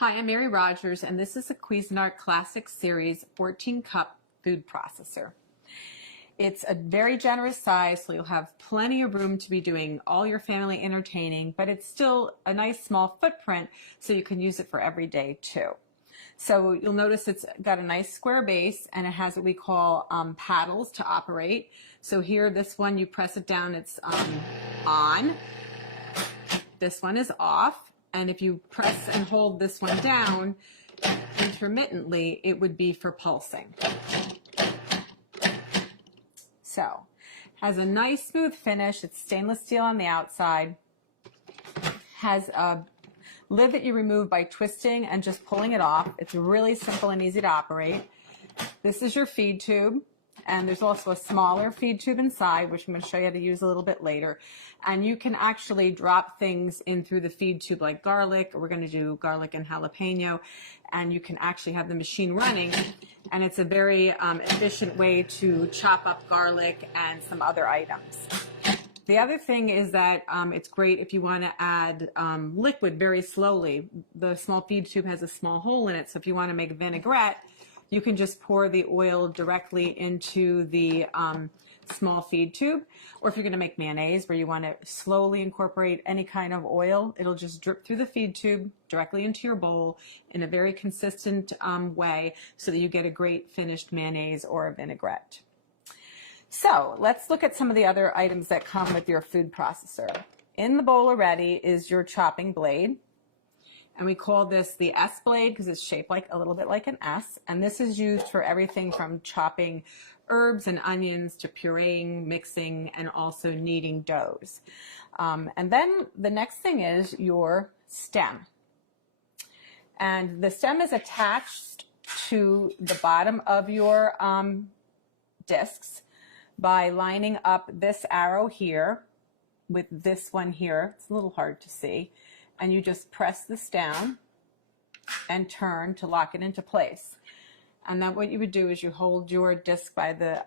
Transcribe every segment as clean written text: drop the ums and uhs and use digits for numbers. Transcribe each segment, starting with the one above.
Hi, I'm Mary Rogers, and this is a Cuisinart Classic Series 14-cup food processor. It's a very generous size, so you'll have plenty of room to be doing all your family entertaining, but it's still a nice small footprint, so you can use it for every day too. So you'll notice it's got a nice square base, and it has what we call paddles to operate. So here, this one, you press it down, it's on. This one is off. And if you press and hold this one down intermittently, it would be for pulsing. So, has a nice smooth finish. It's stainless steel on the outside. Has a lid that you remove by twisting and just pulling it off. It's really simple and easy to operate. This is your feed tube. And there's also a smaller feed tube inside, which I'm going to show you how to use a little bit later. And you can actually drop things in through the feed tube like garlic. We're going to do garlic and jalapeno. And you can actually have the machine running. And it's a very efficient way to chop up garlic and some other items. The other thing is that it's great if you want to add liquid very slowly. The small feed tube has a small hole in it, so if you want to make vinaigrette, you can just pour the oil directly into the small feed tube. Or if you're going to make mayonnaise where you want to slowly incorporate any kind of oil, it'll just drip through the feed tube directly into your bowl in a very consistent way so that you get a great finished mayonnaise or a vinaigrette. So let's look at some of the other items that come with your food processor. In the bowl already is your chopping blade. And we call this the S blade because it's shaped like a little bit like an S. And this is used for everything from chopping herbs and onions to pureeing, mixing, and also kneading doughs. And then the next thing is your stem. And the stem is attached to the bottom of your discs by lining up this arrow here with this one here. It's a little hard to see. And you just press this down and turn to lock it into place. And then what you would do is you hold your disc by the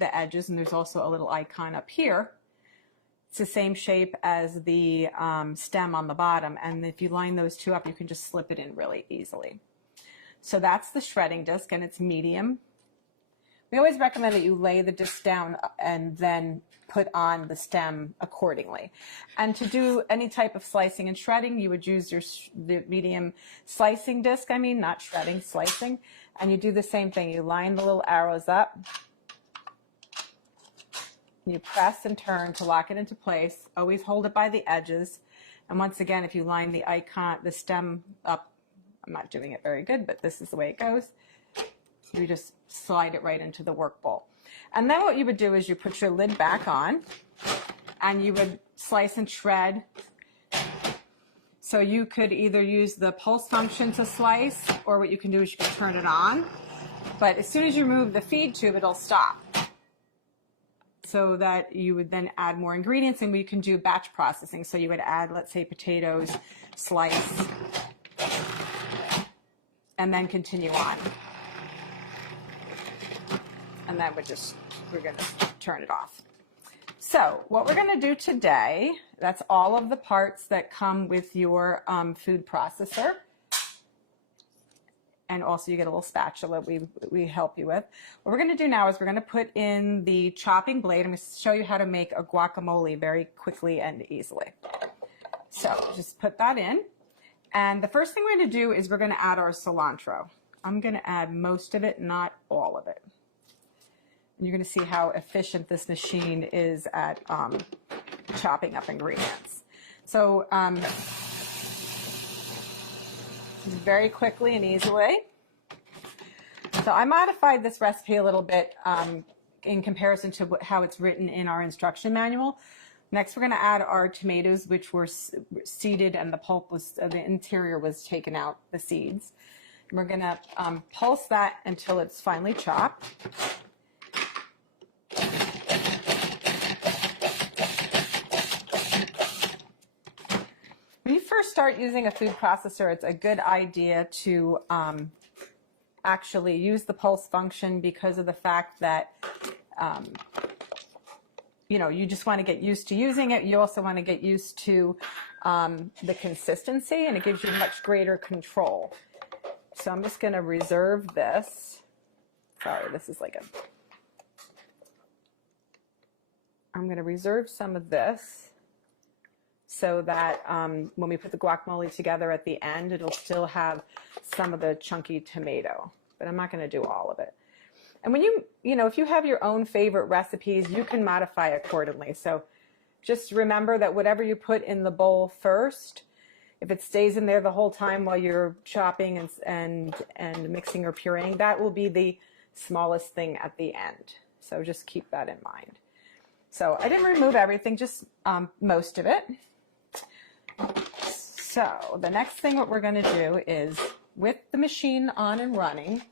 edges, and there's also a little icon up here. It's the same shape as the stem on the bottom, and if you line those two up, you can just slip it in really easily. So that's the shredding disc, and it's medium. We always recommend that you lay the disc down and then put on the stem accordingly. And to do any type of slicing and shredding, you would use the medium slicing disc, not shredding, slicing. And you do the same thing. You line the little arrows up. You press and turn to lock it into place. Always hold it by the edges. And once again, if you line the stem up, I'm not doing it very good, but this is the way it goes. You just slide it right into the work bowl. And then what you would do is you put your lid back on and you would slice and shred. So you could either use the pulse function to slice, or what you can do is you can turn it on. But as soon as you remove the feed tube, it'll stop. So that you would then add more ingredients, and we can do batch processing. So you would add, let's say, potatoes, slice, and then continue on. And then we're going to turn it off. So what we're going to do today, that's all of the parts that come with your food processor. And also you get a little spatula we help you with. What we're going to do now is we're going to put in the chopping blade. I'm going to show you how to make a guacamole very quickly and easily. So just put that in. And the first thing we're going to do is we're going to add our cilantro. I'm going to add most of it, not all of it. And you're going to see how efficient this machine is at chopping up ingredients. So very quickly and easily. So I modified this recipe a little bit in comparison to how it's written in our instruction manual. Next, we're going to add our tomatoes, which were seeded, and the pulp the interior was taken out, the seeds. And we're going to pulse that until it's finely chopped. When you first start using a food processor, it's a good idea to actually use the pulse function because of the fact that you know, you just want to get used to using it. You also want to get used to the consistency, and it gives you much greater control. So I'm just going to reserve this. Sorry, this is like a, I'm going to reserve some of this so that when we put the guacamole together at the end, it'll still have some of the chunky tomato, but I'm not going to do all of it. And when you know, if you have your own favorite recipes, you can modify accordingly. So just remember that whatever you put in the bowl first, if it stays in there the whole time while you're chopping and mixing or pureeing, that will be the smallest thing at the end. So just keep that in mind. So I didn't remove everything, just most of it. So the next thing what we're going to do is, with the machine on and running,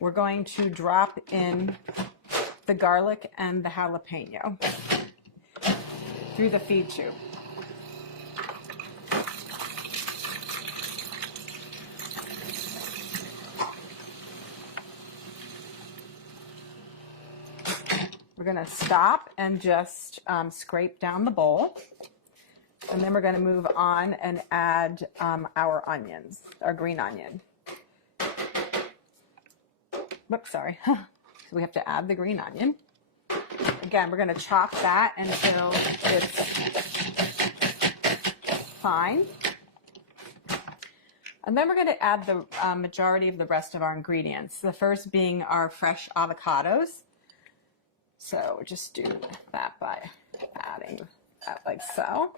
we're going to drop in the garlic and the jalapeno through the feed tube. We're going to stop and just scrape down the bowl. And then we're going to move on and add our onions, our green onion. Whoops, sorry. So we have to add the green onion. Again, we're going to chop that until it's fine. And then we're going to add the majority of the rest of our ingredients. The first being our fresh avocados. So just do that by adding that like so.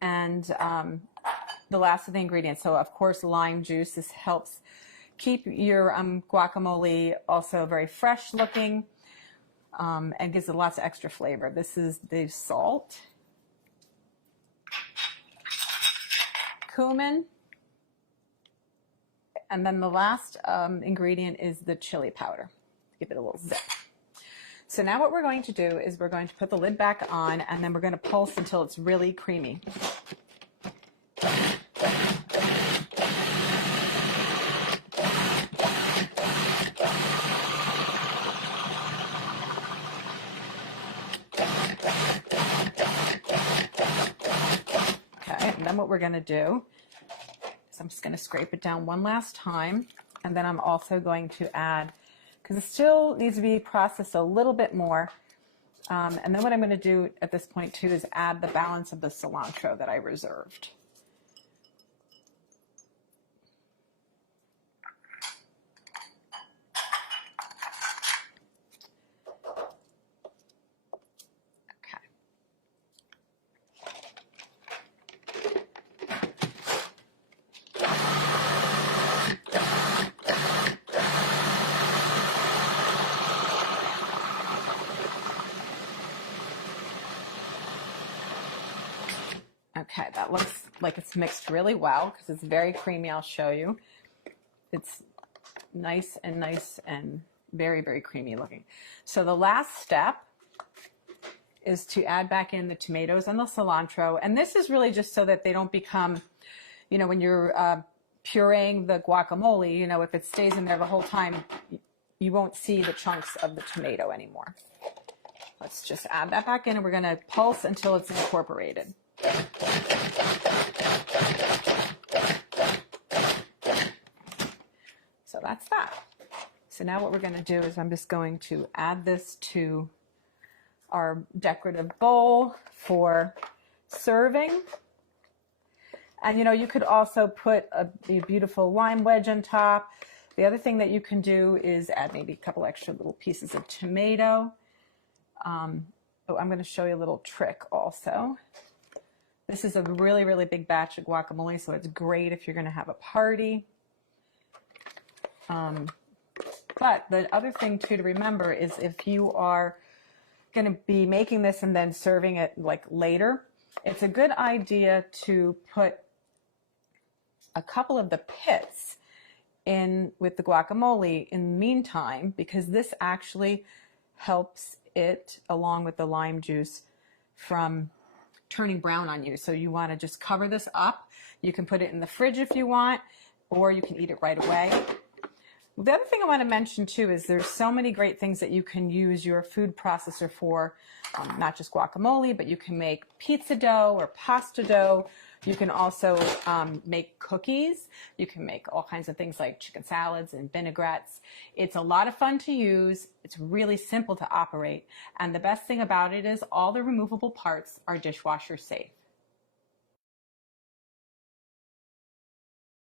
And the last of the ingredients, so of course lime juice. This helps keep your guacamole also very fresh looking and gives it lots of extra flavor. This is the salt, cumin, and then the last ingredient is the chili powder. Give it a little zip. So now what we're going to do is we're going to put the lid back on, and then we're going to pulse until it's really creamy. Okay, and then what we're going to do is I'm just going to scrape it down one last time, and then I'm also going to add, because it still needs to be processed a little bit more. And then what I'm going to do at this point too is add the balance of the cilantro that I reserved. Okay, that looks like it's mixed really well because it's very creamy. I'll show you. It's nice and very, very creamy looking. So the last step is to add back in the tomatoes and the cilantro. And this is really just so that they don't become, you know, when you're pureeing the guacamole, you know, if it stays in there the whole time, you won't see the chunks of the tomato anymore. Let's just add that back in, and we're going to pulse until it's incorporated. So that's that. So now what we're going to do is I'm just going to add this to our decorative bowl for serving. And you know, you could also put a beautiful lime wedge on top. The other thing that you can do is add maybe a couple extra little pieces of tomato. Oh, I'm going to show you a little trick also. This is a really, really big batch of guacamole, so it's great if you're going to have a party. But the other thing too to remember is if you are going to be making this and then serving it like later, it's a good idea to put a couple of the pits in with the guacamole in the meantime, because this actually helps it, along with the lime juice, from turning brown on you. So you want to just cover this up. You can put it in the fridge if you want, or you can eat it right away. The other thing I want to mention too is there's so many great things that you can use your food processor for, not just guacamole, but you can make pizza dough or pasta dough. You can also make cookies. You can make all kinds of things like chicken salads and vinaigrettes. It's a lot of fun to use. It's really simple to operate. And the best thing about it is all the removable parts are dishwasher safe.